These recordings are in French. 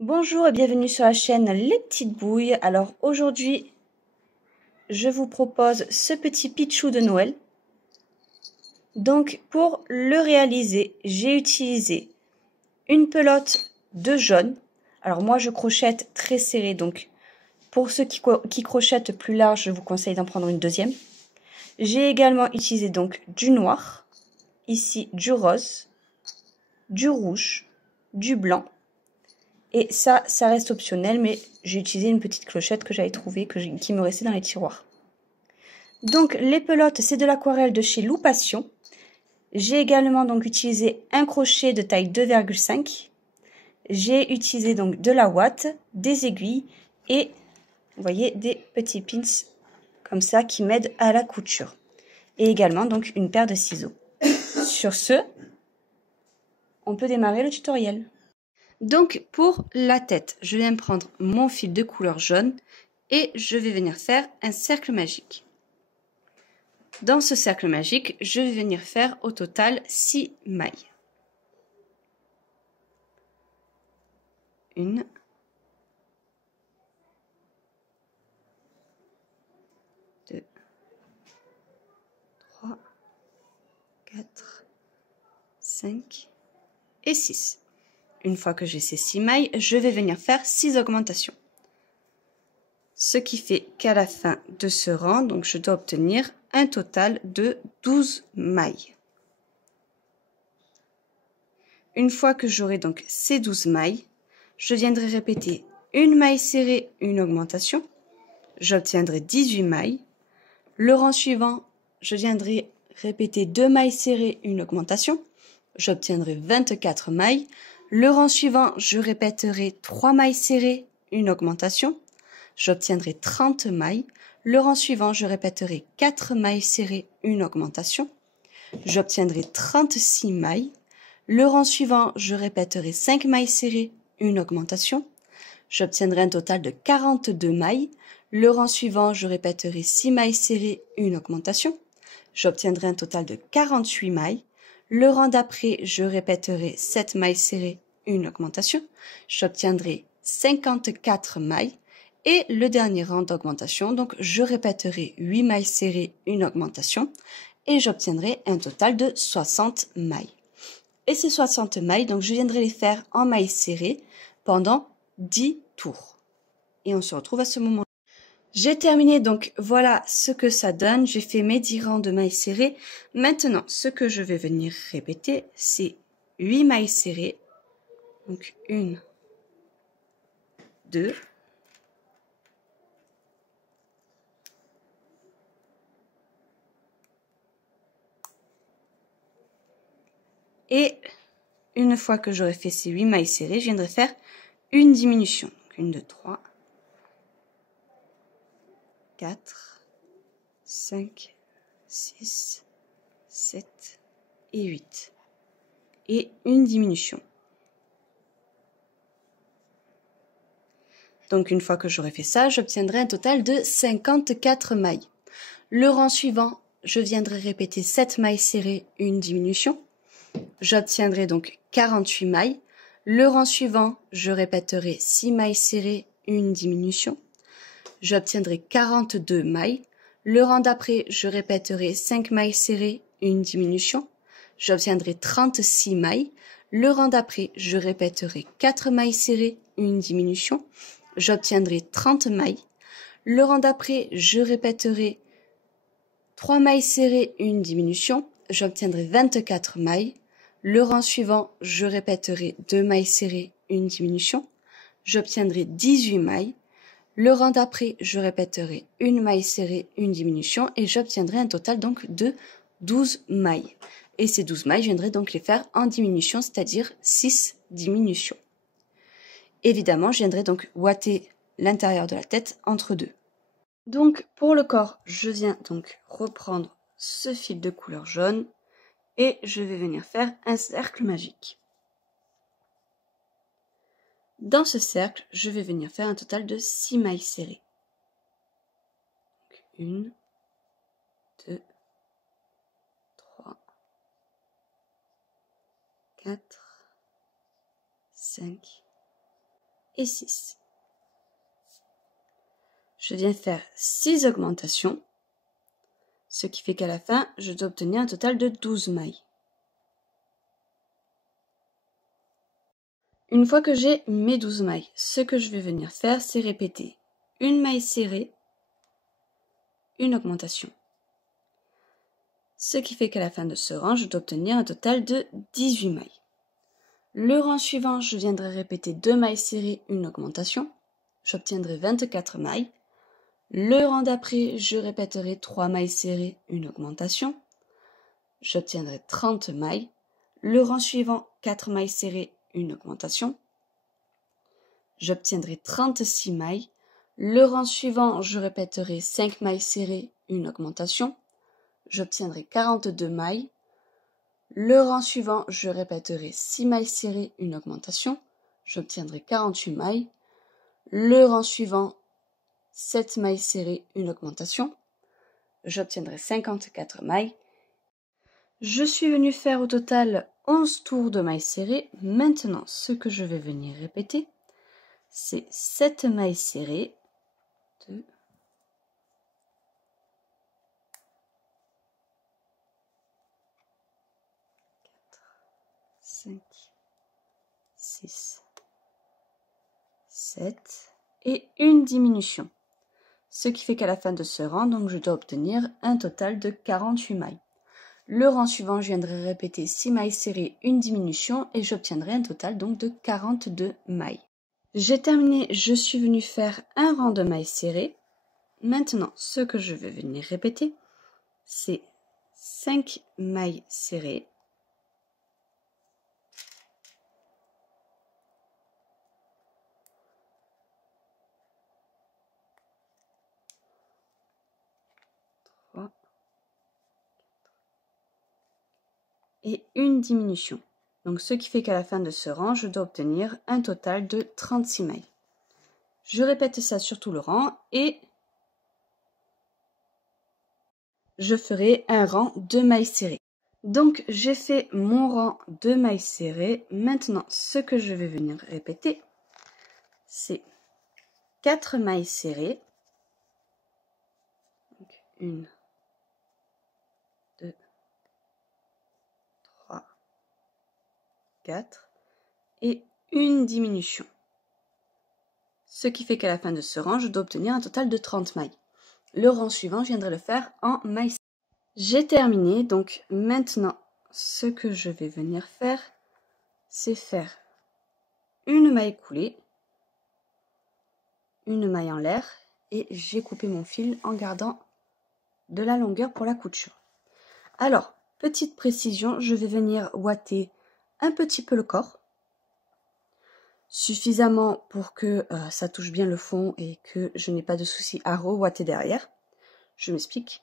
Bonjour et bienvenue sur la chaîne Les Petites Bouilles. Alors aujourd'hui, je vous propose ce petit pitchou de Noël. Donc pour le réaliser, j'ai utilisé une pelote de jaune. Alors moi je crochette très serré, donc pour ceux qui crochettent plus large, je vous conseille d'en prendre une deuxième. J'ai également utilisé donc du noir, ici du rose, du rouge, du blanc. Et ça reste optionnel, mais j'ai utilisé une petite clochette que j'avais trouvée, qui me restait dans les tiroirs. Donc les pelotes, c'est de l'aquarelle de chez Loup Passion. J'ai également donc utilisé un crochet de taille 2,5. J'ai utilisé donc de la ouate, des aiguilles et vous voyez des petits pins comme ça qui m'aident à la couture. Et également donc une paire de ciseaux. Sur ce, on peut démarrer le tutoriel. Donc pour la tête, je viens prendre mon fil de couleur jaune et je vais venir faire un cercle magique. Dans ce cercle magique, je vais venir faire au total 6 mailles. 1, 2, 3, 4, 5 et 6. Une fois que j'ai ces 6 mailles, je vais venir faire 6 augmentations. Ce qui fait qu'à la fin de ce rang, donc je dois obtenir un total de 12 mailles. Une fois que j'aurai donc ces 12 mailles, je viendrai répéter une maille serrée, une augmentation. J'obtiendrai 18 mailles. Le rang suivant, je viendrai répéter 2 mailles serrées, une augmentation. J'obtiendrai 24 mailles. Le rang suivant, je répéterai 3 mailles serrées, une augmentation. J'obtiendrai 30 mailles. Le rang suivant, je répéterai 4 mailles serrées, une augmentation. J'obtiendrai 36 mailles. Le rang suivant, je répéterai 5 mailles serrées, une augmentation. J'obtiendrai un total de 42 mailles. Le rang suivant, je répéterai 6 mailles serrées, une augmentation. J'obtiendrai un total de 48 mailles. Le rang d'après, je répéterai 7 mailles serrées, une augmentation. J'obtiendrai 54 mailles. Et le dernier rang d'augmentation, donc je répéterai 8 mailles serrées, une augmentation. Et j'obtiendrai un total de 60 mailles. Et ces 60 mailles, donc je viendrai les faire en mailles serrées pendant 10 tours. Et on se retrouve à ce moment. J'ai terminé, donc voilà ce que ça donne. J'ai fait mes 10 rangs de mailles serrées. Maintenant, ce que je vais venir répéter, c'est 8 mailles serrées. Donc 1, 2, et une fois que j'aurai fait ces 8 mailles serrées, je viendrai faire une diminution. Donc 1, 2, 3, 4, 5, 6, 7 et 8. Et une diminution. Donc une fois que j'aurai fait ça, j'obtiendrai un total de 54 mailles. Le rang suivant, je viendrai répéter 7 mailles serrées, une diminution. J'obtiendrai donc 48 mailles. Le rang suivant, je répéterai 6 mailles serrées, une diminution. J'obtiendrai 42 mailles. Le rang d'après, je répéterai 5 mailles serrées, une diminution. J'obtiendrai 36 mailles. Le rang d'après, je répéterai 4 mailles serrées, une diminution. J'obtiendrai 30 mailles. Le rang d'après, je répéterai 3 mailles serrées, une diminution. J'obtiendrai 24 mailles. Le rang suivant, je répéterai 2 mailles serrées, une diminution. J'obtiendrai 18 mailles. Le rang d'après, je répéterai une maille serrée, une diminution et j'obtiendrai un total donc de 12 mailles. Et ces 12 mailles, je viendrai donc les faire en diminution, c'est-à-dire 6 diminutions. Évidemment, je viendrai donc ouater l'intérieur de la tête entre deux. Donc pour le corps, je viens donc reprendre ce fil de couleur jaune et je vais venir faire un cercle magique. Dans ce cercle, je vais venir faire un total de 6 mailles serrées. 1, 2, 3, 4, 5 et 6. Je viens faire 6 augmentations, ce qui fait qu'à la fin, je dois obtenir un total de 12 mailles. Une fois que j'ai mes 12 mailles, ce que je vais venir faire, c'est répéter une maille serrée, une augmentation. Ce qui fait qu'à la fin de ce rang, je dois obtenir un total de 18 mailles. Le rang suivant, je viendrai répéter 2 mailles serrées, une augmentation. J'obtiendrai 24 mailles. Le rang d'après, je répéterai 3 mailles serrées, une augmentation. J'obtiendrai 30 mailles. Le rang suivant, 4 mailles serrées, une augmentation. J'obtiendrai 36 mailles. Le rang suivant, je répéterai 5 mailles serrées, une augmentation. J'obtiendrai 42 mailles. Le rang suivant, je répéterai 6 mailles serrées, une augmentation. J'obtiendrai 48 mailles. Le rang suivant, 7 mailles serrées, une augmentation. J'obtiendrai 54 mailles. Je suis venue faire au total 11 tours de mailles serrées. Maintenant, ce que je vais venir répéter, c'est 7 mailles serrées, 2, 5, 6, 7 et une diminution. Ce qui fait qu'à la fin de ce rang, donc je dois obtenir un total de 48 mailles. Le rang suivant, je viendrai répéter 6 mailles serrées, une diminution et j'obtiendrai un total donc de 42 mailles. J'ai terminé, je suis venue faire un rang de mailles serrées. Maintenant, ce que je vais venir répéter, c'est 5 mailles serrées, 3 et une diminution. Donc ce qui fait qu'à la fin de ce rang, je dois obtenir un total de 36 mailles. Je répète ça sur tout le rang et je ferai un rang de mailles serrées. Donc j'ai fait mon rang de mailles serrées. Maintenant, ce que je vais venir répéter, c'est 4 mailles serrées. Donc 1, 2, 3, 4 et une diminution. Ce qui fait qu'à la fin de ce rang, je dois obtenir un total de 30 mailles. Le rang suivant, je viendrai le faire en mailles serrées. J'ai terminé, donc maintenant, ce que je vais venir faire, c'est faire une maille coulée, une maille en l'air, et j'ai coupé mon fil en gardant de la longueur pour la couture. Alors, petite précision, je vais venir ouater un petit peu le corps, suffisamment pour que ça touche bien le fond et que je n'ai pas de souci à re-ouater derrière. Je m'explique.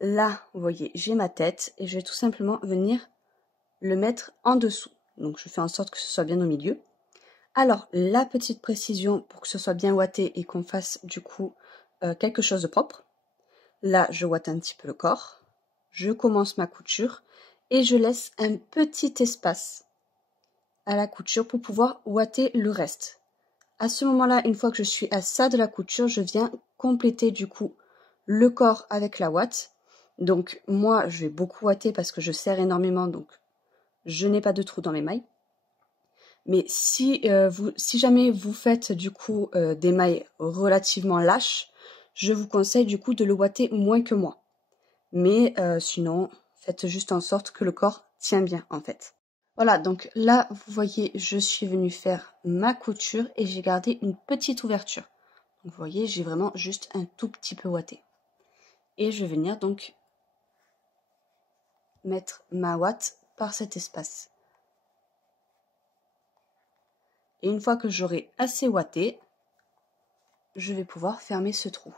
Là, vous voyez, j'ai ma tête et je vais tout simplement venir le mettre en dessous. Donc, je fais en sorte que ce soit bien au milieu. Alors, la petite précision pour que ce soit bien ouaté et qu'on fasse du coup quelque chose de propre. Là, je ouate un petit peu le corps. Je commence ma couture et je laisse un petit espace à la couture pour pouvoir ouater le reste. À ce moment-là, une fois que je suis à ça de la couture, je viens compléter du coup le corps avec la ouate. Donc moi, je vais beaucoup ouater parce que je serre énormément, donc je n'ai pas de trou dans mes mailles. Mais si jamais vous faites du coup des mailles relativement lâches, je vous conseille du coup de le ouater moins que moi. Mais sinon, faites juste en sorte que le corps tient bien en fait. Voilà, donc là, vous voyez, je suis venue faire ma couture et j'ai gardé une petite ouverture. Donc vous voyez, j'ai vraiment juste un tout petit peu ouaté. Et je vais venir donc mettre ma ouate par cet espace. Et une fois que j'aurai assez ouaté, je vais pouvoir fermer ce trou.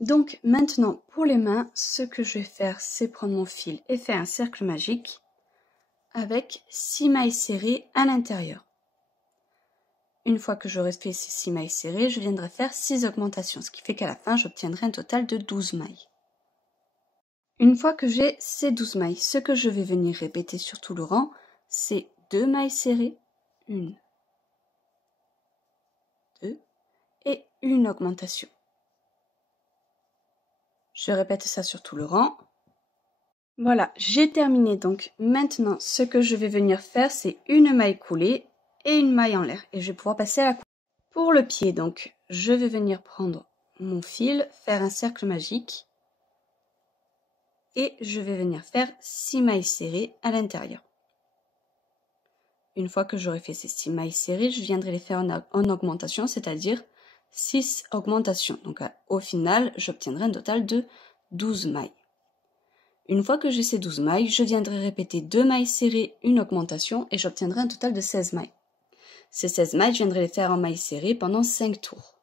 Donc maintenant, pour les mains, ce que je vais faire, c'est prendre mon fil et faire un cercle magique avec 6 mailles serrées à l'intérieur. une fois que j'aurai fait ces 6 mailles serrées, je viendrai faire 6 augmentations, ce qui fait qu'à la fin, j'obtiendrai un total de 12 mailles. Une fois que j'ai ces 12 mailles, ce que je vais venir répéter sur tout le rang, c'est 2 mailles serrées, 1, 2, et une augmentation. Je répète ça sur tout le rang. Voilà, j'ai terminé. Donc maintenant, ce que je vais venir faire, c'est une maille coulée et une maille en l'air. Et je vais pouvoir passer à la coulée. Pour le pied, donc, je vais venir prendre mon fil, faire un cercle magique. Et je vais venir faire 6 mailles serrées à l'intérieur. Une fois que j'aurai fait ces 6 mailles serrées, je viendrai les faire en augmentation, c'est-à-dire 6 augmentations. Donc au final, j'obtiendrai un total de 12 mailles. Une fois que j'ai ces 12 mailles, je viendrai répéter 2 mailles serrées, une augmentation et j'obtiendrai un total de 16 mailles. Ces 16 mailles, je viendrai les faire en mailles serrées pendant 5 tours.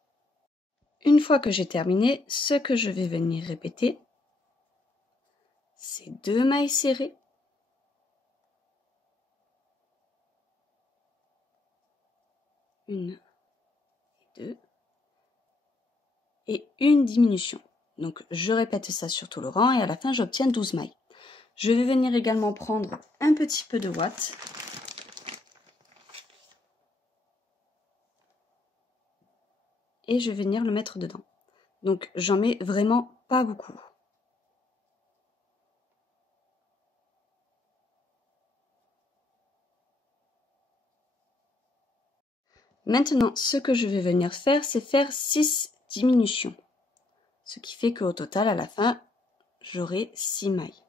Une fois que j'ai terminé, ce que je vais venir répéter, c'est 2 mailles serrées, une et deux, et une diminution. Donc je répète ça sur tout le rang et à la fin j'obtiens 12 mailles. Je vais venir également prendre un petit peu de ouate. Et je vais venir le mettre dedans. Donc j'en mets vraiment pas beaucoup. Maintenant, ce que je vais venir faire, c'est faire 6 diminutions. Ce qui fait qu'au total, à la fin, j'aurai 6 mailles.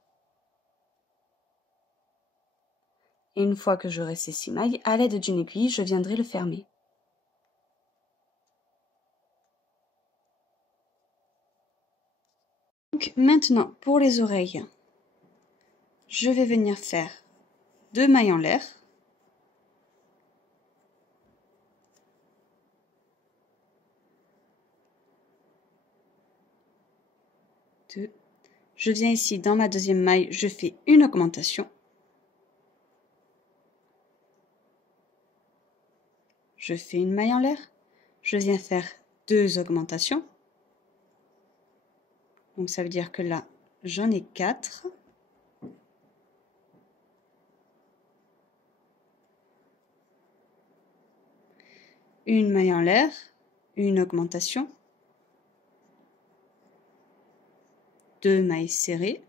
Et une fois que j'aurai ces 6 mailles, à l'aide d'une aiguille, je viendrai le fermer. Donc maintenant, pour les oreilles, je vais venir faire 2 mailles en l'air. Je viens ici dans ma deuxième maille, je fais une augmentation. Je fais une maille en l'air. Je viens faire 2 augmentations. Donc ça veut dire que là, j'en ai 4. Une maille en l'air, une augmentation. 2 mailles serrées.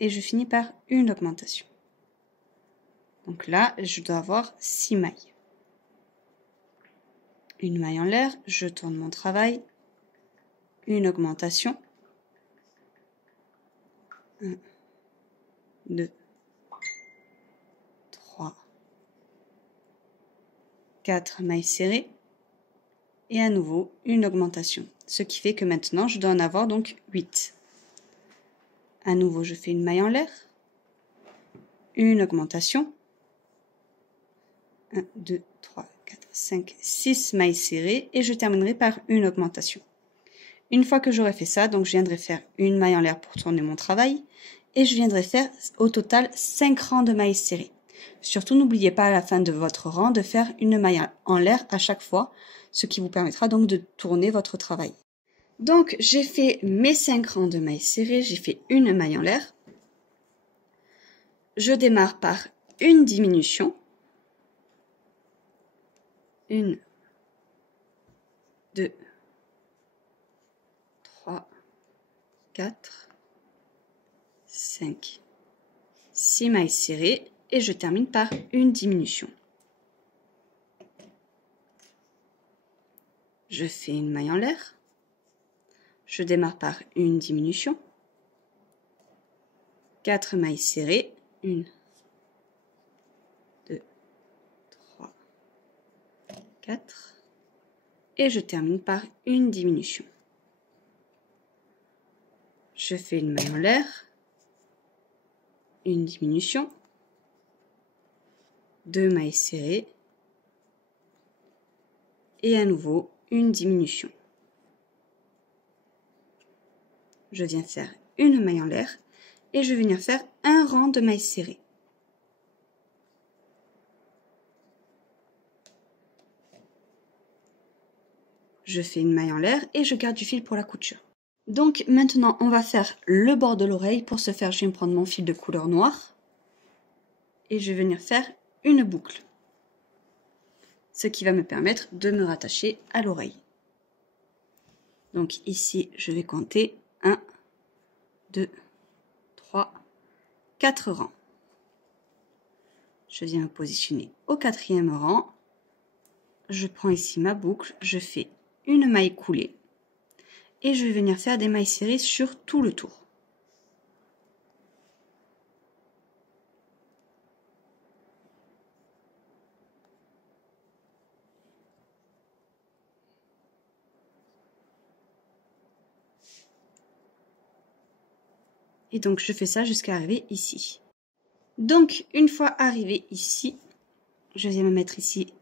Et je finis par une augmentation. Donc là, je dois avoir 6 mailles. Une maille en l'air, je tourne mon travail. Une augmentation. 1, 2, 3, 4 mailles serrées. Et à nouveau, une augmentation. Ce qui fait que maintenant, je dois en avoir donc 8. À nouveau, je fais une maille en l'air. Une augmentation. 1, 2, 3, 4, 5, 6 mailles serrées et je terminerai par une augmentation. Une fois que j'aurai fait ça, donc je viendrai faire une maille en l'air pour tourner mon travail et je viendrai faire au total 5 rangs de mailles serrées. Surtout, n'oubliez pas à la fin de votre rang de faire une maille en l'air à chaque fois, ce qui vous permettra donc de tourner votre travail. Donc, j'ai fait mes 5 rangs de mailles serrées, j'ai fait une maille en l'air. Je démarre par une diminution. 1, 2, 3, 4, 5, 6 mailles serrées et je termine par une diminution. Je fais une maille en l'air. Je démarre par une diminution. 4 mailles serrées. 1, 2, 3, 4. Et je termine par une diminution. Je fais une maille en l'air. Une diminution. 2 mailles serrées. Et à nouveau, une diminution. Je viens faire une maille en l'air et je vais venir faire un rang de mailles serrées. je fais une maille en l'air et je garde du fil pour la couture. Donc maintenant on va faire le bord de l'oreille. Pour ce faire, je vais me prendre mon fil de couleur noire et je vais venir faire une boucle, ce qui va me permettre de me rattacher à l'oreille. Donc ici je vais compter 1, 2, 3, 4 rangs. Je viens me positionner au 4e rang. Je prends ici ma boucle, je fais une maille coulée et je vais venir faire des mailles serrées sur tout le tour. Et donc je fais ça jusqu'à arriver ici. Donc une fois arrivé ici, je viens me mettre ici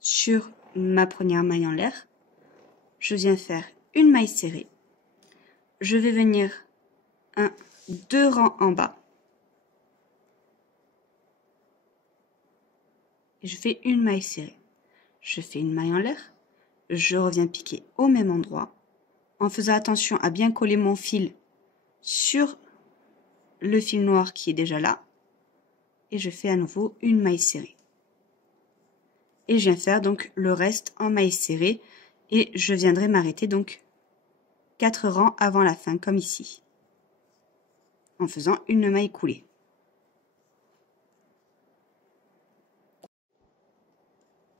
sur ma première maille en l'air. Je viens faire une maille serrée. Je vais venir 2 rangs en bas. Et je fais une maille serrée. Je fais une maille en l'air. Je reviens piquer au même endroit en faisant attention à bien coller mon fil sur le fil noir qui est déjà là. Et je fais à nouveau une maille serrée. Et je viens faire donc le reste en maille serrée et je viendrai m'arrêter donc 4 rangs avant la fin comme ici en faisant une maille coulée.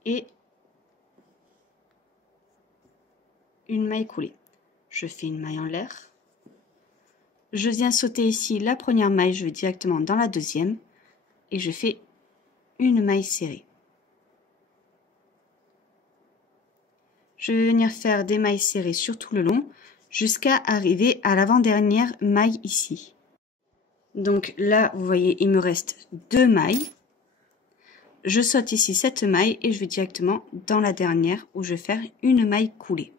Et une maille coulée. Je fais une maille en l'air. Je viens sauter ici la première maille, je vais directement dans la deuxième et je fais une maille serrée. Je vais venir faire des mailles serrées sur tout le long jusqu'à arriver à l'avant-dernière maille ici. Donc là, vous voyez, il me reste 2 mailles. Je saute ici cette maille et je vais directement dans la dernière où je vais faire une maille coulée.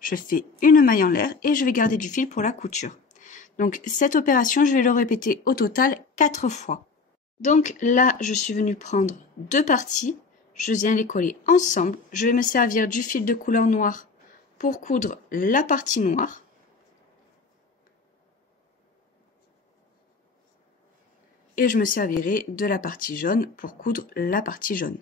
Je fais une maille en l'air et je vais garder du fil pour la couture. Donc cette opération, je vais le répéter au total 4 fois. Donc là, je suis venue prendre 2 parties. Je viens les coller ensemble. Je vais me servir du fil de couleur noire pour coudre la partie noire. Et je me servirai de la partie jaune pour coudre la partie jaune.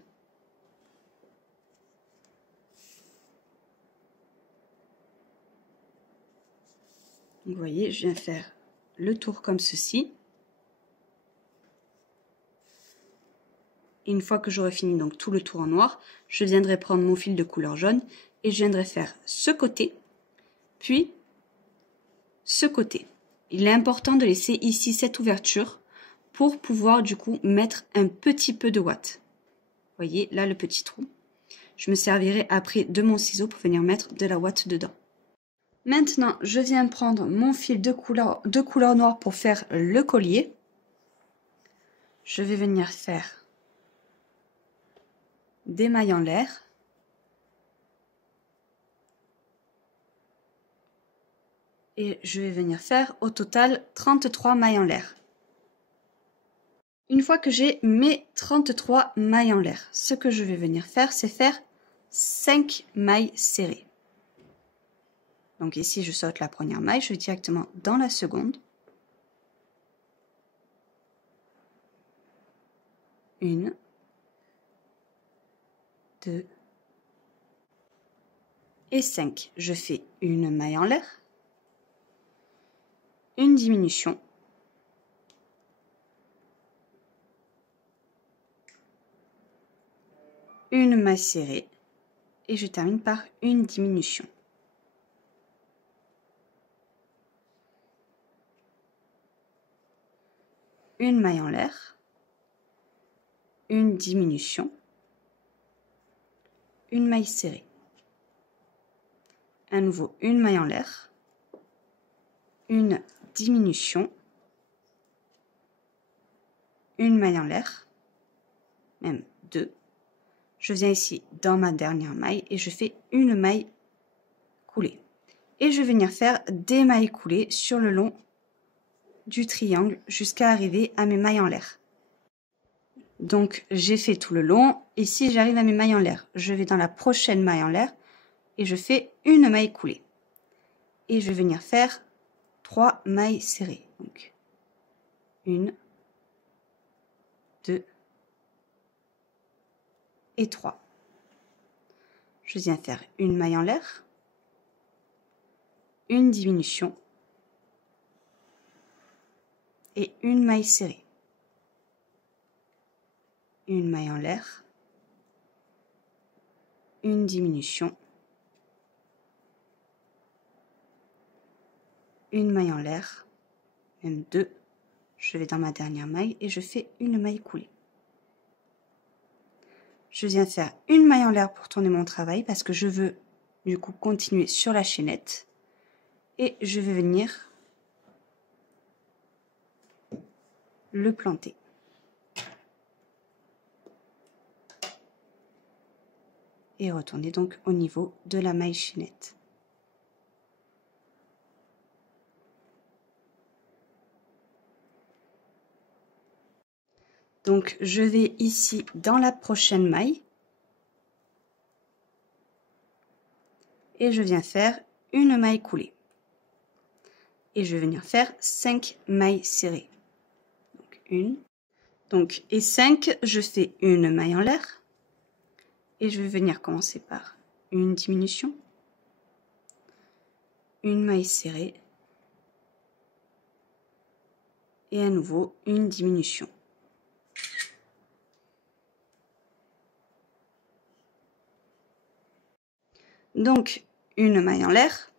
Vous voyez, je viens faire le tour comme ceci. Et une fois que j'aurai fini donc tout le tour en noir, je viendrai prendre mon fil de couleur jaune et je viendrai faire ce côté, puis ce côté. Il est important de laisser ici cette ouverture pour pouvoir du coup mettre un petit peu de ouate. Vous voyez là le petit trou. Je me servirai après de mon ciseau pour venir mettre de la ouate dedans. Maintenant, je viens prendre mon fil de couleur noire pour faire le collier. Je vais venir faire des mailles en l'air. Et je vais venir faire au total 33 mailles en l'air. Une fois que j'ai mes 33 mailles en l'air, ce que je vais venir faire, c'est faire 5 mailles serrées. Donc ici, je saute la première maille, je vais directement dans la seconde. 1, 2 et 5. Je fais une maille en l'air, une diminution, une maille serrée et je termine par une diminution. Une maille en l'air, une diminution, une maille serrée. À nouveau une maille en l'air, une diminution, une maille en l'air, même 2. Je viens ici dans ma dernière maille et je fais une maille coulée. Et je vais venir faire des mailles coulées sur le long du triangle jusqu'à arriver à mes mailles en l'air. Donc j'ai fait tout le long. Ici j'arrive à mes mailles en l'air. Je vais dans la prochaine maille en l'air. et je fais une maille coulée. Et je vais venir faire 3 mailles serrées. Donc 1, 2 et 3. Je viens faire une maille en l'air, une diminution et une maille serrée. Une maille en l'air, une diminution, une maille en l'air, même 2. Je vais dans ma dernière maille et je fais une maille coulée. Je viens faire une maille en l'air pour tourner mon travail parce que je veux du coup continuer sur la chaînette. Et je vais venir le planter. Et retourner donc au niveau de la maille chaînette. Donc je vais ici dans la prochaine maille et je viens faire une maille coulée. Et je vais venir faire 5 mailles serrées. Donc 1, donc et 5, je fais une maille en l'air et je vais venir commencer par une diminution, une maille serrée et à nouveau une diminution. Donc une maille en l'air,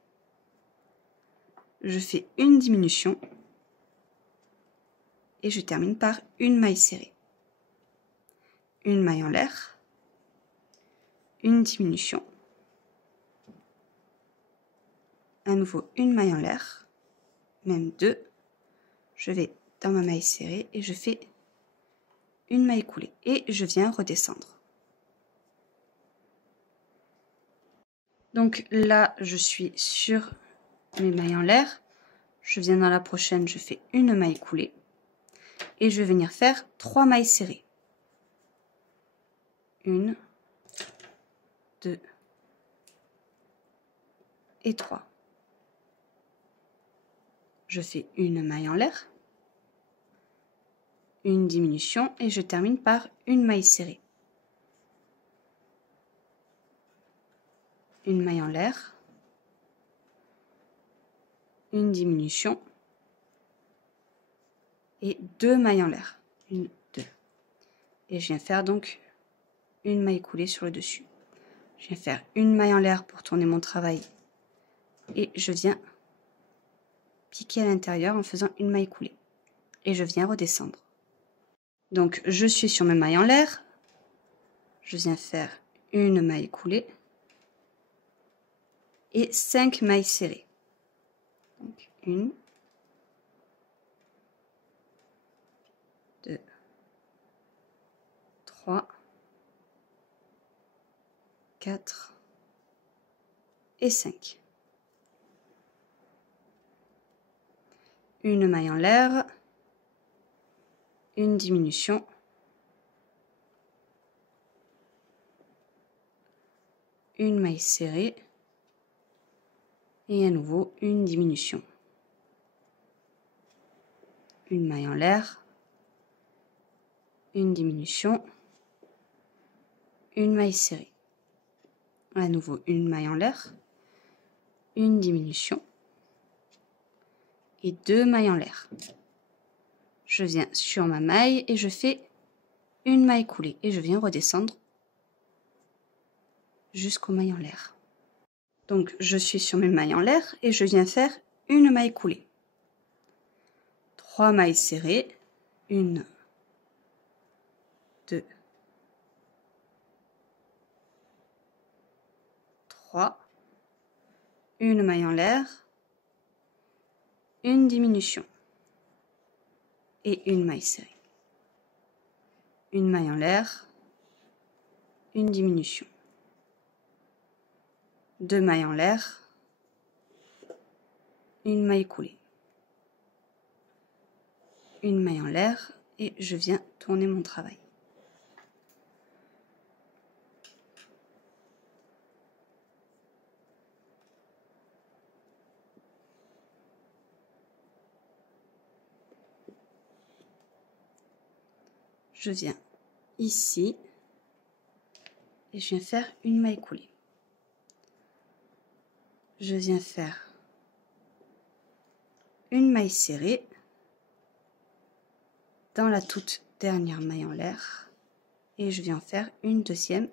je fais une diminution et je termine par une maille serrée. Une maille en l'air, une diminution, à nouveau une maille en l'air, même 2, je vais dans ma maille serrée et je fais une maille coulée et je viens redescendre. Donc là, je suis sur mes mailles en l'air. Je viens dans la prochaine, je fais une maille coulée. Et je vais venir faire 3 mailles serrées. 1, 2 et 3. Je fais une maille en l'air, une diminution et je termine par une maille serrée. Une maille en l'air, une diminution et 2 mailles en l'air. 1, 2. Et je viens faire donc une maille coulée sur le dessus. Je viens faire une maille en l'air pour tourner mon travail et je viens piquer à l'intérieur en faisant une maille coulée. Et je viens redescendre. Donc je suis sur mes mailles en l'air, je viens faire une maille coulée et 5 mailles serrées. Donc 1, 2, 3, 4 et 5. Une maille en l'air, une diminution, une maille serrée et à nouveau une diminution. Une maille en l'air, une diminution, une maille serrée. À nouveau une maille en l'air, une diminution et 2 mailles en l'air. Je viens sur ma maille et je fais une maille coulée et je viens redescendre jusqu'aux mailles en l'air. Donc je suis sur mes mailles en l'air et je viens faire une maille coulée. 3 mailles serrées, 1, 2, 3, une maille en l'air, une diminution et une maille serrée. Une maille en l'air, une diminution. 2 mailles en l'air, une maille coulée. Une maille en l'air et je viens tourner mon travail. je viens ici et je viens faire une maille coulée. Je viens faire une maille serrée dans la toute dernière maille en l'air et je viens en faire une deuxième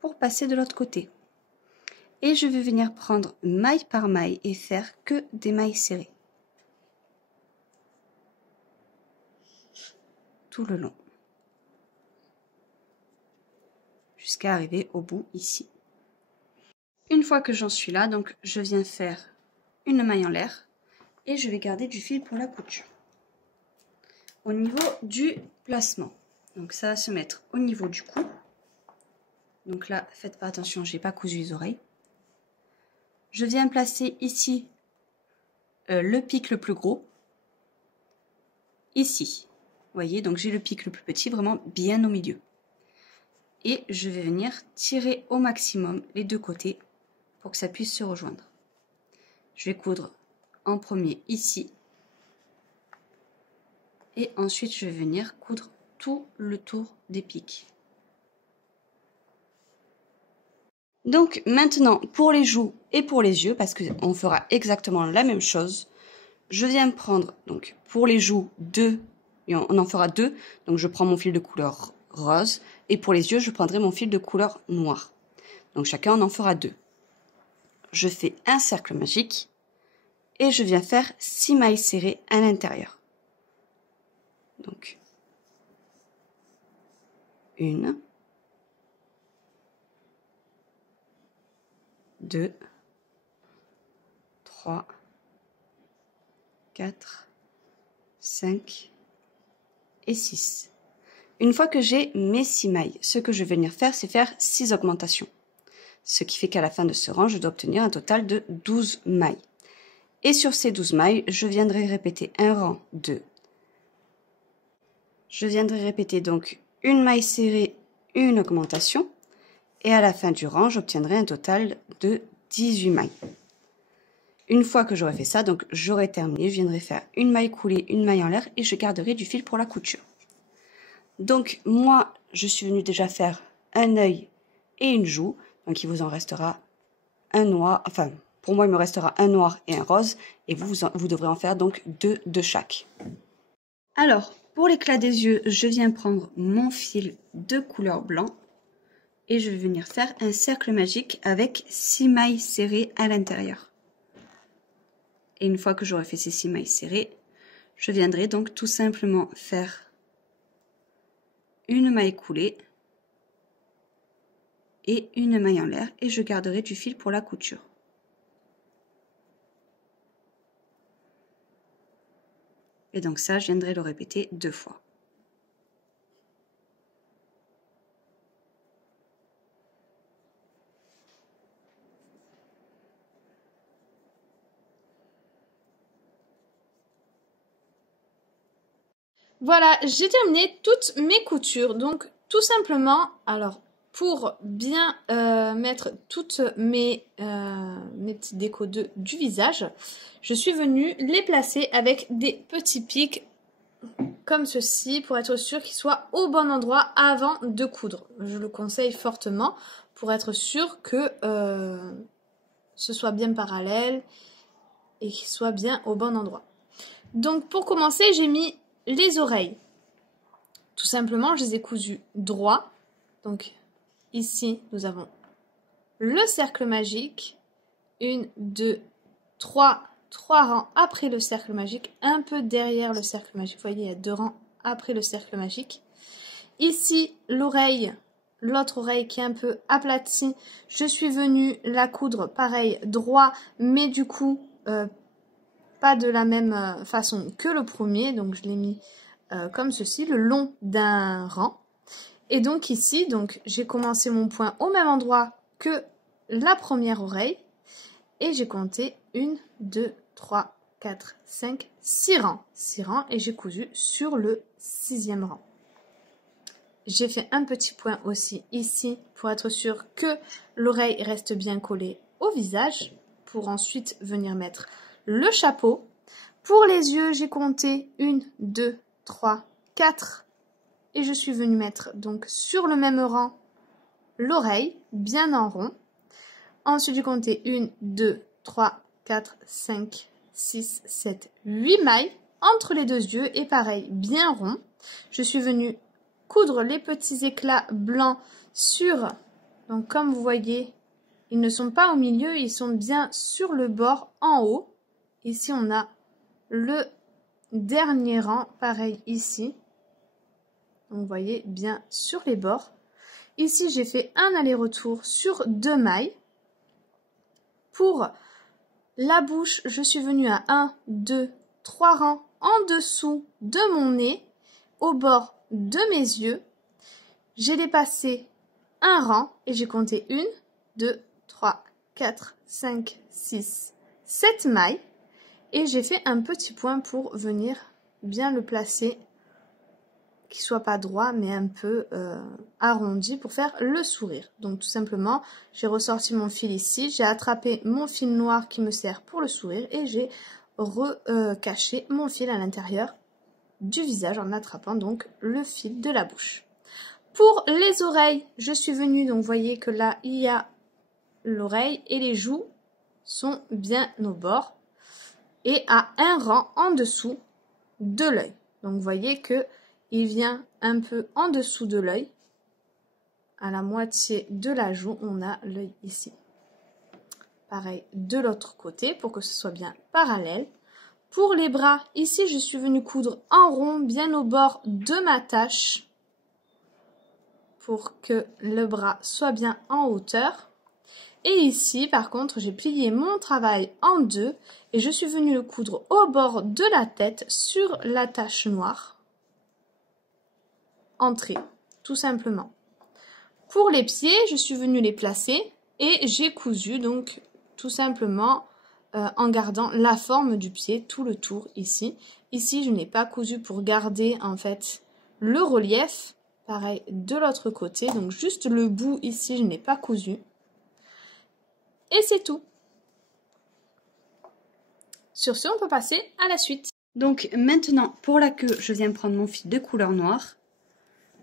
pour passer de l'autre côté. Et je vais venir prendre maille par maille et faire que des mailles serrées tout le long jusqu'à arriver au bout ici. Une fois que j'en suis là, donc je viens faire une maille en l'air et je vais garder du fil pour la couture. Au niveau du placement, donc ça va se mettre au niveau du cou. Donc là, faites pas attention, j'ai pas cousu les oreilles. Je viens placer ici le pic le plus gros, ici. Vous voyez, donc j'ai le pic le plus petit, vraiment bien au milieu. Et je vais venir tirer au maximum les deux côtés pour que ça puisse se rejoindre. Je vais coudre en premier ici. Et ensuite, je vais venir coudre tout le tour des pics. Donc maintenant, pour les joues et pour les yeux, parce qu'on fera exactement la même chose, je viens prendre, donc pour les joues, et on en fera deux. Donc je prends mon fil de couleur rose, et pour les yeux, je prendrai mon fil de couleur noire. Donc chacun, on en fera deux. Je fais un cercle magique, et je viens faire 6 mailles serrées à l'intérieur. Donc, 1, 2, 3, 4, 5 et 6. Une fois que j'ai mes 6 mailles, ce que je vais venir faire, c'est faire 6 augmentations. Ce qui fait qu'à la fin de ce rang, je dois obtenir un total de 12 mailles. Et sur ces 12 mailles, je viendrai répéter un rang de... Je viendrai répéter donc une maille serrée, une augmentation. Et à la fin du rang, j'obtiendrai un total de 18 mailles. Une fois que j'aurai fait ça, donc j'aurai terminé, je viendrai faire une maille coulée, une maille en l'air et je garderai du fil pour la couture. Donc moi, je suis venue déjà faire un œil et une joue. Donc il vous en restera un noir, enfin pour moi il me restera un noir et un rose. Et vous devrez en faire donc deux de chaque. Alors, pour l'éclat des yeux, je viens prendre mon fil de couleur blanc. Et je vais venir faire un cercle magique avec 6 mailles serrées à l'intérieur. Et une fois que j'aurai fait ces 6 mailles serrées, je viendrai donc tout simplement faire une maille coulée et une maille en l'air et je garderai du fil pour la couture. Et donc ça, je viendrai le répéter 2 fois. Voilà, j'ai terminé toutes mes coutures. Donc, tout simplement, alors, pour bien mettre toutes mes petites décos du visage, je suis venue les placer avec des petits pics comme ceci pour être sûr qu'ils soient au bon endroit avant de coudre. Je le conseille fortement pour être sûr que ce soit bien parallèle et qu'il soit bien au bon endroit. Donc, pour commencer, j'ai mis les oreilles. Tout simplement, je les ai cousues droit. Donc, ici, nous avons le cercle magique. 1, 2, 3 rangs après le cercle magique. Un peu derrière le cercle magique. Vous voyez, il y a 2 rangs après le cercle magique. Ici, l'oreille, l'autre oreille qui est un peu aplatie. Je suis venue la coudre pareil, droit, mais du coup... pas de la même façon que le premier, donc je l'ai mis comme ceci, le long d'un rang. Et donc ici, donc j'ai commencé mon point au même endroit que la première oreille. Et j'ai compté 1, 2, 3, 4, 5, 6 rangs. 6 rangs et j'ai cousu sur le 6e rang. J'ai fait un petit point aussi ici pour être sûr que l'oreille reste bien collée au visage. Pour ensuite venir mettre le chapeau. Pour les yeux, j'ai compté 1, 2, 3, 4 et je suis venue mettre donc sur le même rang l'oreille, bien en rond. Ensuite, j'ai compté 1, 2, 3, 4, 5, 6, 7, 8 mailles entre les deux yeux et pareil, bien rond. Je suis venue coudre les petits éclats blancs sur, donc comme vous voyez, ils ne sont pas au milieu, ils sont bien sur le bord en haut. Ici, on a le dernier rang, pareil ici. Donc, vous voyez bien sur les bords. Ici, j'ai fait un aller-retour sur 2 mailles. Pour la bouche, je suis venue à 1, 2, 3 rangs en dessous de mon nez, au bord de mes yeux. J'ai dépassé un rang et j'ai compté 1, 2, 3, 4, 5, 6, 7 mailles. Et j'ai fait un petit point pour venir bien le placer, qu'il soit pas droit mais un peu arrondi pour faire le sourire. Donc tout simplement, j'ai ressorti mon fil ici, j'ai attrapé mon fil noir qui me sert pour le sourire et j'ai recaché mon fil à l'intérieur du visage en attrapant donc le fil de la bouche. Pour les oreilles, je suis venue, donc vous voyez que là il y a l'oreille et les joues sont bien au bord et à un rang en dessous de l'œil. Donc vous voyez que il vient un peu en dessous de l'œil. À la moitié de la joue, on a l'œil ici. Pareil de l'autre côté pour que ce soit bien parallèle. Pour les bras, ici je suis venue coudre en rond bien au bord de ma tache pour que le bras soit bien en hauteur. Et ici, par contre, j'ai plié mon travail en deux et je suis venue le coudre au bord de la tête sur la tache noire. Entrée, tout simplement. Pour les pieds, je suis venue les placer et j'ai cousu donc tout simplement en gardant la forme du pied tout le tour ici. Ici, je n'ai pas cousu pour garder en fait le relief. Pareil de l'autre côté, donc juste le bout ici, je n'ai pas cousu. Et c'est tout. Sur ce, on peut passer à la suite. Donc maintenant, pour la queue, je viens prendre mon fil de couleur noire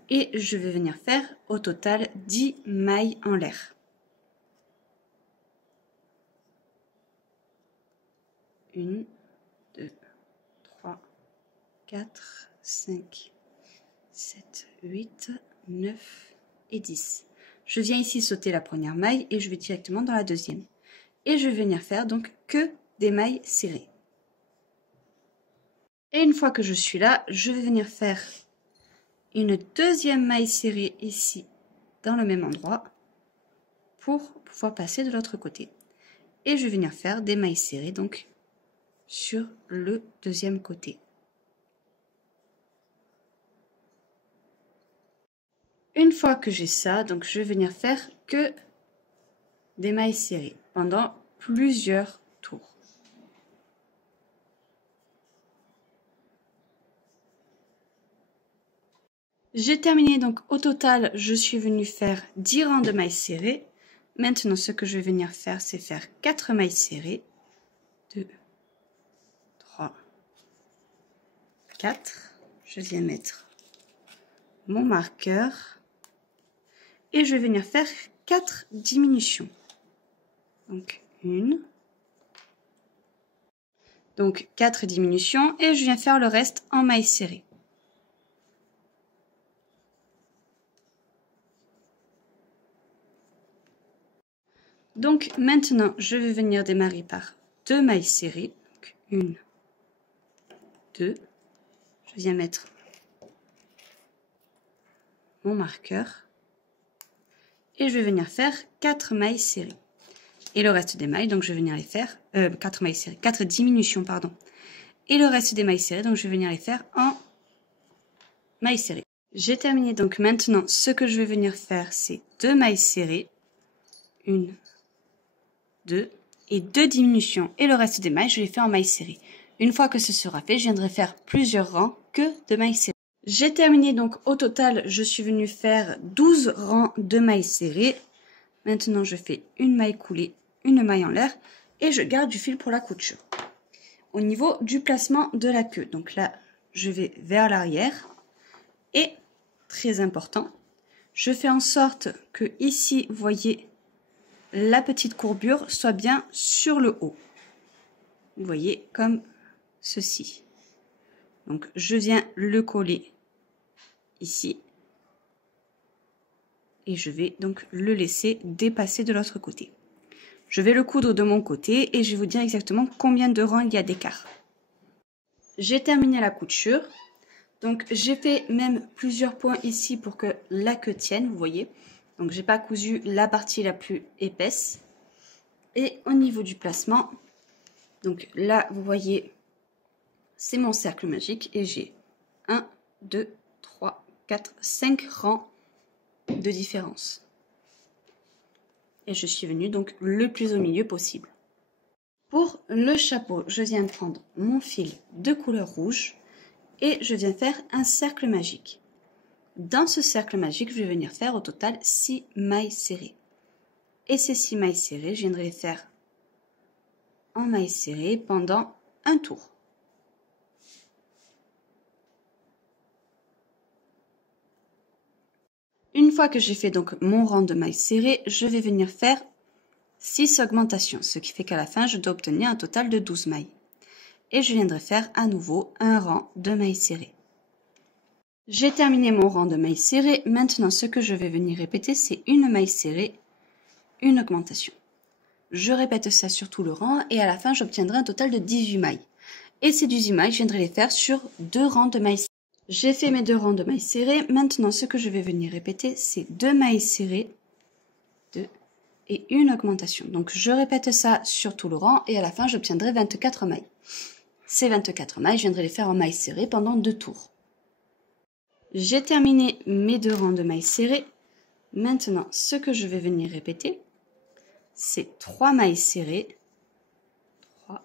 et je vais venir faire au total 10 mailles en l'air. 1, 2, 3, 4, 5, 7, 8, 9 et 10. Je viens ici sauter la première maille et je vais directement dans la deuxième. Et je vais venir faire donc que des mailles serrées. Et une fois que je suis là, je vais venir faire une deuxième maille serrée ici dans le même endroit pour pouvoir passer de l'autre côté. Et je vais venir faire des mailles serrées donc sur le deuxième côté. Une fois que j'ai ça, donc je vais venir faire que des mailles serrées pendant plusieurs tours. J'ai terminé, donc au total, je suis venue faire 10 rangs de mailles serrées. Maintenant, ce que je vais venir faire, c'est faire 4 mailles serrées. 2, 3, 4. Je viens mettre mon marqueur. Et je vais venir faire 4 diminutions. Donc, 1. Donc, 4 diminutions. Et je viens faire le reste en mailles serrées. Donc maintenant, je vais venir démarrer par 2 mailles serrées. Donc, 1, 2. Je viens mettre mon marqueur. Et je vais venir faire 4 mailles serrées. Et le reste des mailles, donc je vais venir les faire... 4 mailles serrées, 4 diminutions, pardon. Et le reste des mailles serrées, donc je vais venir les faire en mailles serrées. J'ai terminé, donc maintenant, ce que je vais venir faire, c'est 2 mailles serrées. 1, 2 et 2 diminutions. Et le reste des mailles, je les fais en mailles serrées. Une fois que ce sera fait, je viendrai faire plusieurs rangs que de mailles serrées. J'ai terminé, donc au total, je suis venue faire 12 rangs de mailles serrées. Maintenant, je fais une maille coulée, une maille en l'air et je garde du fil pour la couture. Au niveau du placement de la queue, donc là, je vais vers l'arrière et très important. Je fais en sorte que ici, vous voyez, la petite courbure soit bien sur le haut. Vous voyez, comme ceci. Donc, je viens le coller ici. Et je vais donc le laisser dépasser de l'autre côté. Je vais le coudre de mon côté et je vais vous dire exactement combien de rangs il y a d'écart. J'ai terminé la couture. Donc, j'ai fait même plusieurs points ici pour que la queue tienne, vous voyez. Donc, j'ai pas cousu la partie la plus épaisse. Et au niveau du placement, donc là, vous voyez, c'est mon cercle magique et j'ai 1, 2, 3, 4, 5 rangs de différence. Et je suis venue donc le plus au milieu possible. Pour le chapeau, je viens prendre mon fil de couleur rouge et je viens faire un cercle magique. Dans ce cercle magique, je vais venir faire au total 6 mailles serrées. Et ces 6 mailles serrées, je viendrai les faire en mailles serrées pendant un tour. Une fois que j'ai fait donc mon rang de mailles serrées, je vais venir faire 6 augmentations, ce qui fait qu'à la fin, je dois obtenir un total de 12 mailles. Et je viendrai faire à nouveau un rang de mailles serrées. J'ai terminé mon rang de mailles serrées. Maintenant, ce que je vais venir répéter, c'est une maille serrée, une augmentation. Je répète ça sur tout le rang et à la fin, j'obtiendrai un total de 18 mailles. Et ces 18 mailles, je viendrai les faire sur 2 rangs de mailles serrées. J'ai fait mes 2 rangs de mailles serrées. Maintenant, ce que je vais venir répéter, c'est 2 mailles serrées, 2 et une augmentation. Donc, je répète ça sur tout le rang et à la fin, j'obtiendrai 24 mailles. Ces 24 mailles, je viendrai les faire en mailles serrées pendant 2 tours. J'ai terminé mes 2 rangs de mailles serrées. Maintenant, ce que je vais venir répéter, c'est 3 mailles serrées, 3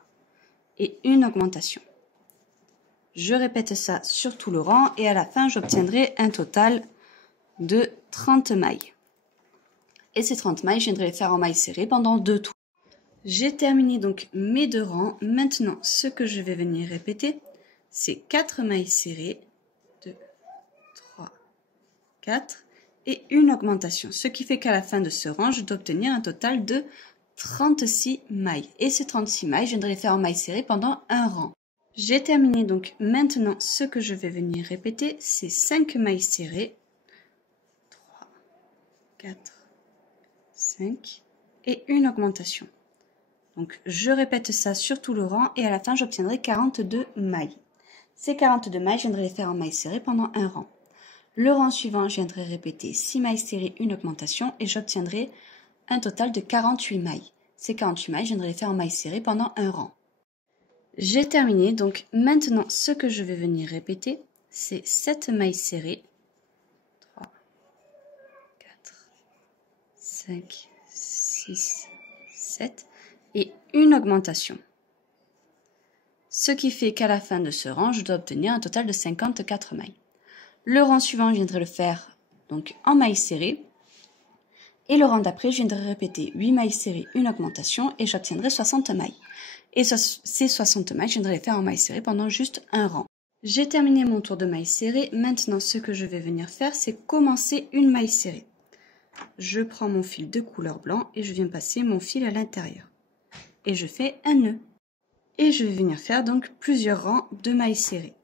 et une augmentation. Je répète ça sur tout le rang et à la fin, j'obtiendrai un total de 30 mailles. Et ces 30 mailles, je viendrai les faire en mailles serrées pendant 2 tours. J'ai terminé donc mes 2 rangs. Maintenant, ce que je vais venir répéter, c'est 4 mailles serrées, 2, 3, 4 et une augmentation. Ce qui fait qu'à la fin de ce rang, je dois obtenir un total de 36 mailles. Et ces 36 mailles, je viendrai les faire en mailles serrées pendant un rang. J'ai terminé donc maintenant, ce que je vais venir répéter, c'est 5 mailles serrées, 3, 4, 5 et une augmentation. Donc, je répète ça sur tout le rang et à la fin, j'obtiendrai 42 mailles. Ces 42 mailles, je viendrai les faire en mailles serrées pendant un rang. Le rang suivant, je viendrai répéter 6 mailles serrées, une augmentation et j'obtiendrai un total de 48 mailles. Ces 48 mailles, je viendrai les faire en mailles serrées pendant un rang. J'ai terminé, donc maintenant, ce que je vais venir répéter, c'est 7 mailles serrées, 3, 4, 5, 6, 7 et une augmentation. Ce qui fait qu'à la fin de ce rang, je dois obtenir un total de 54 mailles. Le rang suivant, je viendrai le faire donc en mailles serrées. Et le rang d'après, je viendrai répéter 8 mailles serrées, une augmentation et j'obtiendrai 60 mailles. Et ces 60 mailles, je viendrai les faire en mailles serrées pendant juste un rang. J'ai terminé mon tour de mailles serrées. Maintenant, ce que je vais venir faire, c'est commencer une maille serrée. Je prends mon fil de couleur blanc et je viens passer mon fil à l'intérieur. Et je fais un nœud. Et je vais venir faire donc plusieurs rangs de mailles serrées.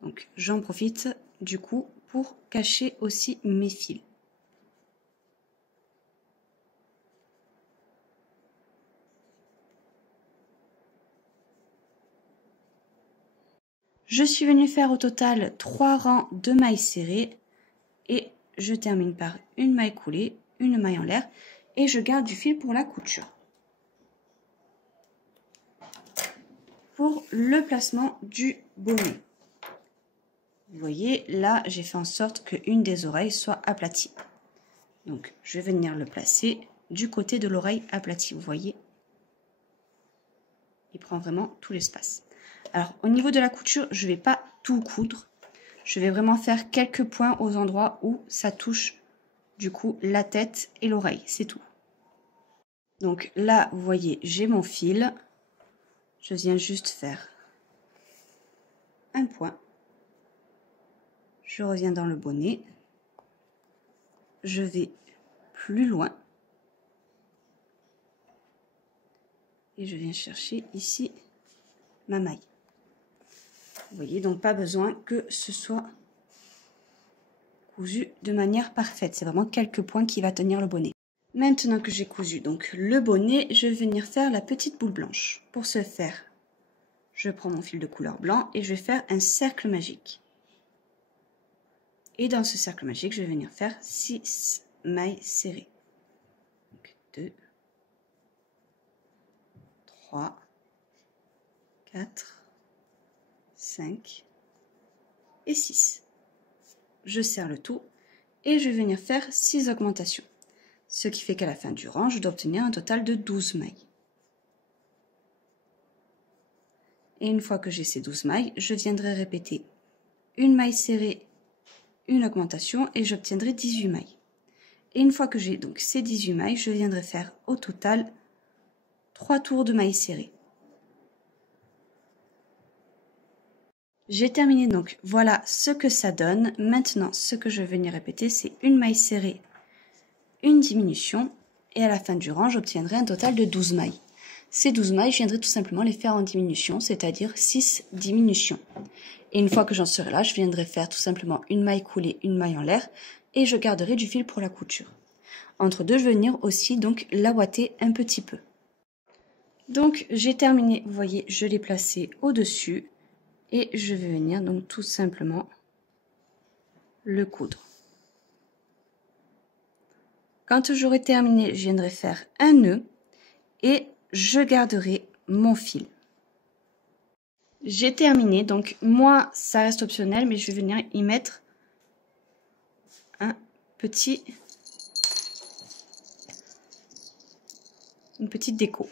Donc j'en profite du coup pour cacher aussi mes fils. Je suis venue faire au total 3 rangs de mailles serrées et je termine par une maille coulée, une maille en l'air et je garde du fil pour la couture. Pour le placement du bonnet, vous voyez là j'ai fait en sorte qu'une des oreilles soit aplatie. Donc je vais venir le placer du côté de l'oreille aplatie, vous voyez. Il prend vraiment tout l'espace. Alors, au niveau de la couture, je ne vais pas tout coudre. Je vais vraiment faire quelques points aux endroits où ça touche, du coup, la tête et l'oreille. C'est tout. Donc là, vous voyez, j'ai mon fil. Je viens juste faire un point. Je reviens dans le bonnet. Je vais plus loin. Et je viens chercher ici ma maille. Vous voyez, donc pas besoin que ce soit cousu de manière parfaite. C'est vraiment quelques points qui va tenir le bonnet. Maintenant que j'ai cousu donc le bonnet, je vais venir faire la petite boule blanche. Pour ce faire, je prends mon fil de couleur blanc et je vais faire un cercle magique. Et dans ce cercle magique, je vais venir faire 6 mailles serrées. Donc 2, 3, 4, 5 et 6. Je serre le tout et je vais venir faire 6 augmentations. Ce qui fait qu'à la fin du rang, je dois obtenir un total de 12 mailles. Et une fois que j'ai ces 12 mailles, je viendrai répéter une maille serrée, une augmentation et j'obtiendrai 18 mailles. Et une fois que j'ai donc ces 18 mailles, je viendrai faire au total 3 tours de mailles serrées. J'ai terminé donc, voilà ce que ça donne. Maintenant, ce que je vais venir répéter, c'est une maille serrée, une diminution et à la fin du rang, j'obtiendrai un total de 12 mailles. Ces 12 mailles, je viendrai tout simplement les faire en diminution, c'est-à-dire 6 diminutions. Et une fois que j'en serai là, je viendrai faire tout simplement une maille coulée, une maille en l'air et je garderai du fil pour la couture. Entre deux, je vais venir aussi donc la ouater un petit peu. Donc j'ai terminé, vous voyez, je l'ai placé au-dessus et je vais venir donc tout simplement le coudre. Quand j'aurai terminé, je viendrai faire un nœud et je garderai mon fil. J'ai terminé, donc moi ça reste optionnel, mais je vais venir y mettre une petite déco.